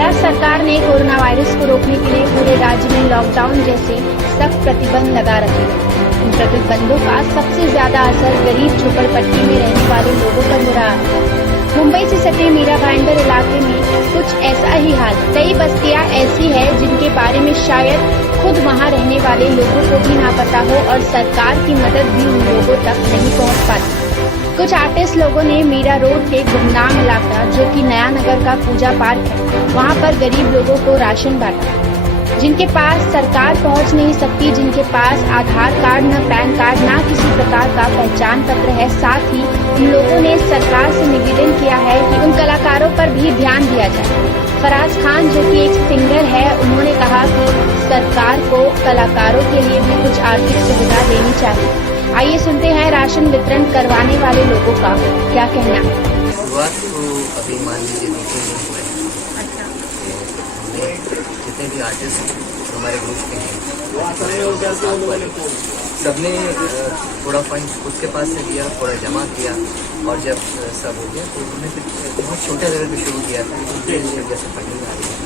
महाराष्ट्र सरकार ने corona virus को रोकने के लिए पूरे राज्य में लॉकडाउन जैसे सख्त प्रतिबंध लगा रखे हैं। इन प्रतिबंधों का सबसे ज्यादा असर गरीब झोपड़पट्टी में रहने वाले लोगों पर हो रहा है। मुंबई से सटे मीरा भाईंदर इलाके में कुछ ऐसा ही हाल। कई बस्तियां ऐसी है जिनके बारे में शायद खुद वहां रहने वाले लोगों को भी ना पता हो और सरकार की मदद भी उन लोगों तक नहीं पहुंच पाती। कुछ आर्टिस्ट लोगों ने मीरा रोड के गुमनाम इलाका जो कि नया नगर का पूजा पार्क है, वहां पर गरीब लोगों को राशन बांटा। जिनके पास सरकार पहुंच नहीं सकती, जिनके पास आधार कार्ड न पैन कार्ड न किसी प्रकार का पहचान पत्र है, साथ ही उन लोगों ने सरकार से निवेदन किया है कि उन कलाकारों पर भी ध्यान दिया जाए। फराज खान जो कि एक सिंगर है, उन्होंने कहा कि सरकार को कलाकारों के लिए भी कुछ आर्थिक सुविधा देनी चाहिए। आइए सुनते हैं राशन वितरण करवाने वाले लोगों का क्या कहना है। शुरुआत तो अभी मान लीजिए 2-3 दिन हुए हैं। हमने जितने भी आर्टिस्ट हमारे ग्रुप के हैं सबने थोड़ा फंड खुद के पास से दिया, थोड़ा जमा किया और जब सब हो गया तो उन्होंने फिर बहुत छोटे लेवल पे शुरू किया था। जैसे फंडिंग आ रही है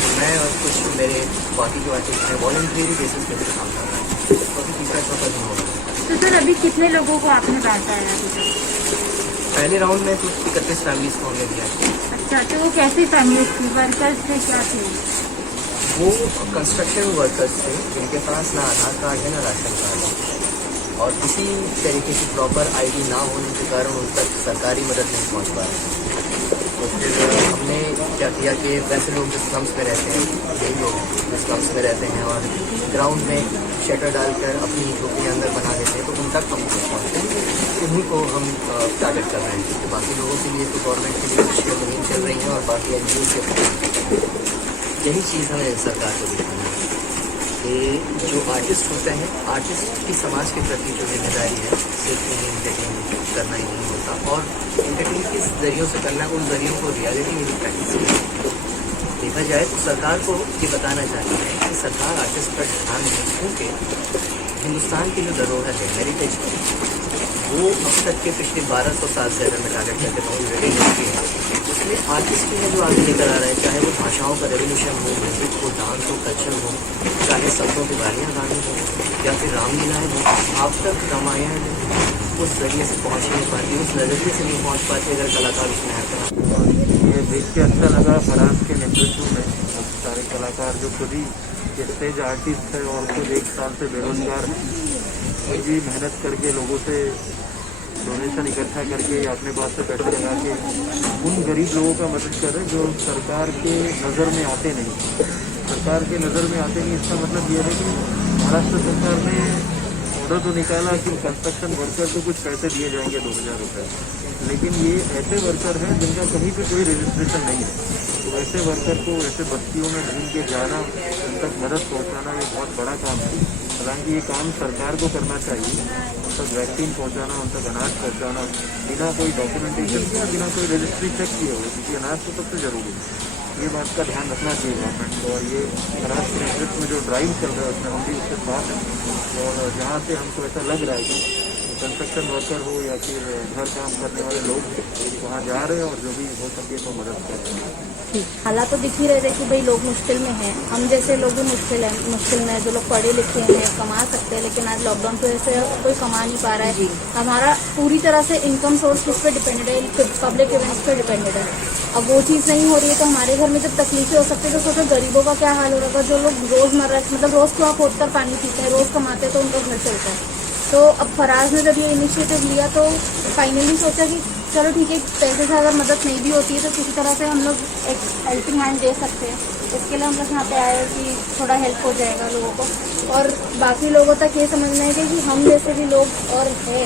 तो मैं और कुछ मेरे बाकी जो आर्टिस्ट हैं वॉलंटरी बेसिस पे काम कर रहा हूँ। तो अभी तीसरा चौथा दिन हो गया। तो सर अभी कितने लोगों को आपने बांटा है अभी तक? पहले राउंड में कुछ 31 फैमिलीज को हमने दिया। अच्छा, तो वो कैसी फैमिली थी, वर्कर्स थे, क्या थे? वो कंस्ट्रक्शन वर्कर्स थे जिनके पास ना आधार कार्ड है ना राशन कार्ड है और किसी तरीके की प्रॉपर आईडी ना होने के कारण उन तक सरकारी मदद नहीं पहुंच पा रही। तो फिर हमने क्या किया कि वैसे लोग जो स्लम्स में रहते हैं, यही लोग जो स्लम्स में रहते हैं और ग्राउंड में शटर डालकर अपनी झोपड़ी अंदर बना देते हैं, तो उन तक हम पहुँचते हैं। उन्हीं को हम टारगेट कर रहे हैं क्योंकि बाकी लोगों के लिए तो गवर्नमेंट के लिए कुछ मुहिम चल रही है और बाकी एनजीओ के यही चीज़ हमें सरकार को दिखाना है कि जो आर्टिस्ट होते हैं, आर्टिस्ट की समाज के प्रति जो जिम्मेदारी है सिर्फ उन्हें एंटरटेन करना ही नहीं होता और एंटरटेन किस जरियों से करना, उन जरियों को रियलिटी में भी प्रैक्टिस देखा जाए तो सरकार को ये बताना चाहिए कि सरकार आर्टिस्ट पर ध्यान दें क्योंकि हिंदुस्तान की जो धरोहर है हेरिटेज वो अब तक के पिछले 1200 साल से अगर मैं टारगेट करके कहूँ वेडिंग हिस्ट्री है, उसमें आर्टिस्ट ही है जो आगे लेकर आ रहे हैं। चाहे वो भाषाओं का रेवोल्यूशन हो, म्यूजिक हो, डांस हो, कल्चर हो, चाहे शब्दों की गालियाँ गानी हो या फिर रामलीलाएँ हो, अब तक रामायण उस जरिए से पहुँच नहीं पाती, उस नज़रिए से नहीं पहुँच पाती अगर कलाकार उसमें आकर। ये देख के अच्छा लगा फराज के नेतृत्व में सारे कलाकार जो खुद ही स्टेज आर्टिस्ट है और खुद 1 साल से बेरोजगार है, वो भी मेहनत करके लोगों से डोनेशन इकट्ठा करके अपने पास से पैसे लगा के उन गरीब लोगों का मदद कर रहे जो सरकार के नज़र में आते नहीं। सरकार के नज़र में आते नहीं इसका मतलब ये है कि महाराष्ट्र सरकार ने ऑर्डर तो निकाला कि कंस्ट्रक्शन वर्कर को कुछ पैसे दिए जाएंगे 2000 रुपये, लेकिन ये ऐसे वर्कर हैं जिनका कहीं पे कोई रजिस्ट्रेशन नहीं है। तो ऐसे वर्कर को ऐसे बस्तियों में ढूंढ के जाना, उन तक मदद पहुंचाना ये बहुत बड़ा काम है। हालांकि ये काम सरकार को करना चाहिए, उन तक वैक्सीन पहुंचाना, उन तक अनाज पहुंचाना बिना कोई डॉक्यूमेंटेशन के, बिना कोई रजिस्ट्री चेक किए हुए, क्योंकि अनाज तो सबसे ज़रूरी है। ये बात का ध्यान रखना चाहिए गवर्नमेंट को। और ये फराज के नेतृत्व में जो ड्राइव चल रहा है उसमें हम भी उसके साथ हैं और जहाँ से हमको ऐसा लग रहा है कि कंस्ट्रक्शन वर्कर हो या फिर घर काम करने वाले लोग वहाँ जा रहे हैं और जो भी हो सके तो मदद कर रहे हैं। हालात तो दिख ही रहे थे कि भाई लोग मुश्किल में हैं, हम जैसे लोग भी मुश्किल में है, जो लोग पढ़े लिखे हैं कमा सकते हैं, लेकिन आज लॉकडाउन की वजह से कोई कमा नहीं पा रहा है। हमारा पूरी तरह से इनकम सोर्स किस पे डिपेंडेड है, पब्लिक इवेंट्स पे डिपेंडेड है। अब वो चीज़ नहीं हो रही है तो हमारे घर में जब तकलीफें हो सकती है तो सोचो गरीबों का क्या हाल हो रहा है। जो लोग रोज़मर्रा मतलब रोज़ को आप खोदकर पानी पीते हैं, रोज़ कमाते हैं तो उनका घर चलता है। तो अब फराज ने जब ये इनिशिएटिव लिया तो फाइनली सोचा कि चलो ठीक है, पैसे से अगर मदद नहीं भी होती है तो किसी तरह से हम लोग एक हेल्पिंग हैंड दे सकते हैं। इसके लिए हम लोग यहाँ पे आए कि थोड़ा हेल्प हो जाएगा लोगों को और बाकी लोगों तक ये समझना है कि हम जैसे भी लोग और है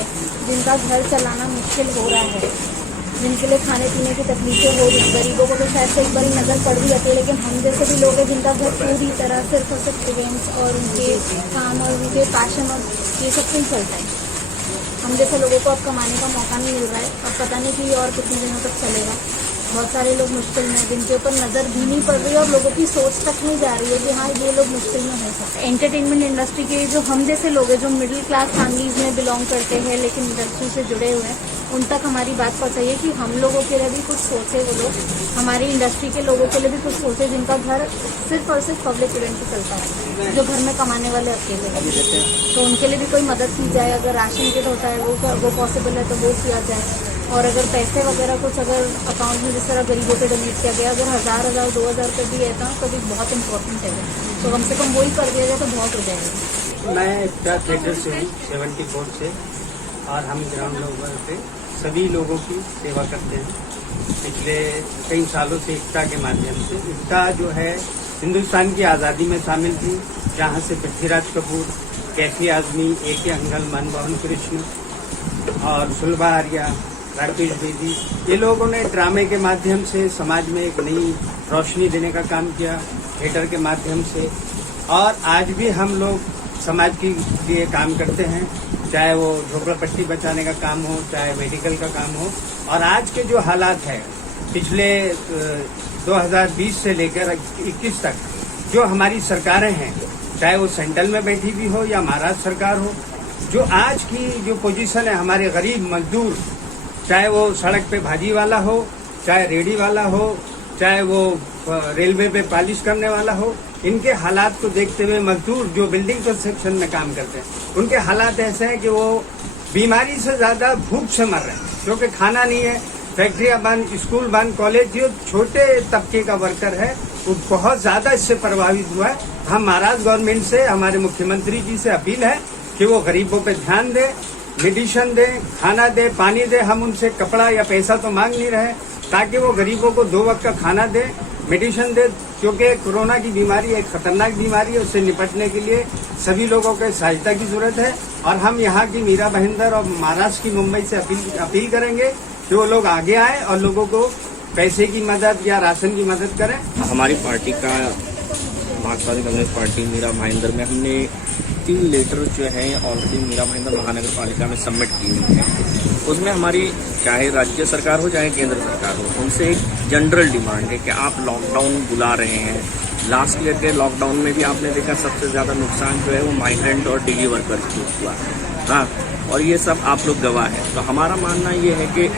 जिनका घर चलाना मुश्किल हो रहा है, जिनके लिए खाने पीने की तकलीफें हो रही, गरीबों को तो शायद से एक बार नज़र पड़ भी जाती है, लेकिन हम जैसे भी लोग हैं जिनका घर पूरी तरह सिर्फ और सिर्फ इवेंट्स और उनके काम और उनके पैशन और ये सब से ही चलता है। हम जैसे लोगों को अब कमाने का मौका नहीं मिल रहा है और पता नहीं कि ये और कितने दिनों तक चलेगा। बहुत सारे लोग मुश्किल में, जिनके ऊपर नज़र भी नहीं पड़ रही है और लोगों की सोच तक नहीं जा रही है कि हाँ ये लोग मुश्किल में हो सकते हैं। एंटरटेनमेंट इंडस्ट्री के जो हम जैसे लोग हैं जो मिडिल क्लास फैमिलीज़ में बिलोंग करते हैं लेकिन इंडस्ट्री से जुड़े हुए हैं, उन तक हमारी बात पहुंचाइए कि हम लोगों के लिए भी कुछ सोचे वो लोग, हमारी इंडस्ट्री के लोगों के लिए भी कुछ सोचे जिनका घर सिर्फ और सिर्फ पब्लिक इवेंट पे चलता है, जो घर में कमाने वाले अकेले हैं, तो उनके लिए भी कोई मदद की जाए। अगर राशन किट होता है वो पॉसिबल है तो वो किया जाए, और अगर पैसे वगैरह कुछ अगर अकाउंट में जिस तरह गरीबों को डोनेट किया गया, अगर 1000 2000 रुपये भी है तो भी बहुत इंपॉर्टेंट है, तो कम से कम वही कर दिया जाए तो बहुत हो जाएगा। मैं स्टार थिएटर से हूँ 74 से, और हम ग्राउंड लेवल पे सभी लोगों की सेवा करते हैं पिछले कई सालों से। एकता के माध्यम से, एकता जो है हिंदुस्तान की आज़ादी में शामिल थी, जहाँ से पृथ्वीराज कपूर, कैफी आज़मी, A.K. अंगल, मनमोहन कृष्ण और सुलभा आर्या, राकेश बेदी, ये लोगों ने ड्रामे के माध्यम से समाज में एक नई रोशनी देने का काम किया, थिएटर के माध्यम से। और आज भी हम लोग समाज के लिए काम करते हैं, चाहे वो झोपड़पट्टी बचाने का काम हो, चाहे मेडिकल का काम हो। और आज के जो हालात है, पिछले 2020 से लेकर 21 तक जो हमारी सरकारें हैं, चाहे वो सेंट्रल में बैठी भी हो या महाराष्ट्र सरकार हो, जो आज की जो पोजीशन है हमारे गरीब मजदूर, चाहे वो सड़क पे भाजी वाला हो, चाहे रेडी वाला हो, चाहे वो रेलवे पे पॉलिश करने वाला हो, इनके हालात को देखते हुए मजदूर जो बिल्डिंग कंस्ट्रक्शन में काम करते हैं, उनके हालात ऐसे हैं कि वो बीमारी से ज्यादा भूख से मर रहे हैं, क्योंकि खाना नहीं है, फैक्ट्रियां बंद, स्कूल बंद, कॉलेज। जो छोटे तबके का वर्कर है वो बहुत ज्यादा इससे प्रभावित हुआ है। हम महाराष्ट्र गवर्नमेंट से, हमारे मुख्यमंत्री जी से अपील है कि वो गरीबों पे ध्यान दे, मेडिसिन दे, खाना दे, पानी दे। हम उनसे कपड़ा या पैसा तो मांग नहीं रहे, ताकि वो गरीबों को 2 वक्त का खाना दे, मेडिसिन दे, क्योंकि कोरोना की बीमारी एक खतरनाक बीमारी है। उससे निपटने के लिए सभी लोगों को सहायता की जरूरत है, और हम यहाँ की मीरा भाईंदर और महाराष्ट्र की मुंबई से अपील करेंगे कि वो लोग आगे आए और लोगों को पैसे की मदद या राशन की मदद करें। हमारी पार्टी का, मार्क्सवादी कम्युनिस्ट पार्टी मीरा भाईंदर में, हमने 3 लेटर जो है ऑलरेडी मीरा भाईंदर महानगर पालिका में सबमिट की हुई है। उसमें हमारी चाहे राज्य सरकार हो चाहे केंद्र सरकार हो, उनसे एक जनरल डिमांड है कि आप लॉकडाउन बुला रहे हैं। लास्ट ईयर के लॉकडाउन में भी आपने देखा सबसे ज़्यादा नुकसान जो है वो माइग्रेंट और डिगी वर्कर्स को हुआ। हाँ, और ये सब आप लोग गवाह हैं। तो हमारा मानना ये है कि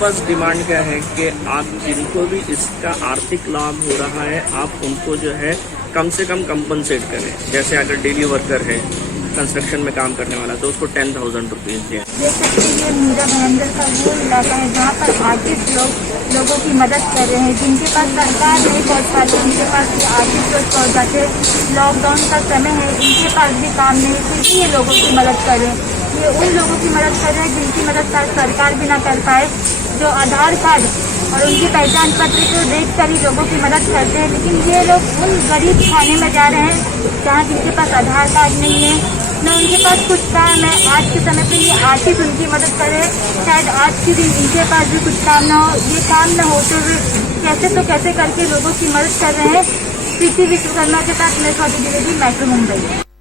फर्स्ट डिमांड क्या है कि आप जिनको भी इसका आर्थिक लाभ हो रहा है, आप उनको जो है कम से कम कंपनसेट करें। जैसे अगर डेली वर्कर है, कंस्ट्रक्शन में काम करने वाला, तो उसको 10,000 रुपीज़ दें। ये मीरा भाईंदर का वो इलाका है जहाँ पर आर्टिस्ट लोगों की मदद कर रहे हैं, जिनके पास सरकार नहीं पहुँच पाती, उनके पास ये आर्टिस्ट लोग पहुँच जाते। लॉकडाउन का समय है, इनके पास भी काम नहीं, फिर भी ये लोगों की मदद कर रहे हैं। ये उन लोगों की मदद कर रहे हैं जिनकी मदद सरकार भी ना कर पाए, जो आधार कार्ड और उनकी पहचान पत्र को देख कर ही लोगों की मदद करते हैं। लेकिन ये लोग उन गरीब खाने में जा रहे हैं जहाँ जिनके पास आधार कार्ड नहीं है, न उनके पास कुछ काम है। आज के समय पे ये आर्टिस्ट उनकी मदद करे, शायद आज के दिन इनके पास भी कुछ काम ना हो। ये काम न होते हुए कैसे तो कैसे करके लोगों की मदद कर रहे हैं। प्रीति विश्वकर्मा के साथ मैं स्वाति द्विवेदी, मेट्रो मुंबई।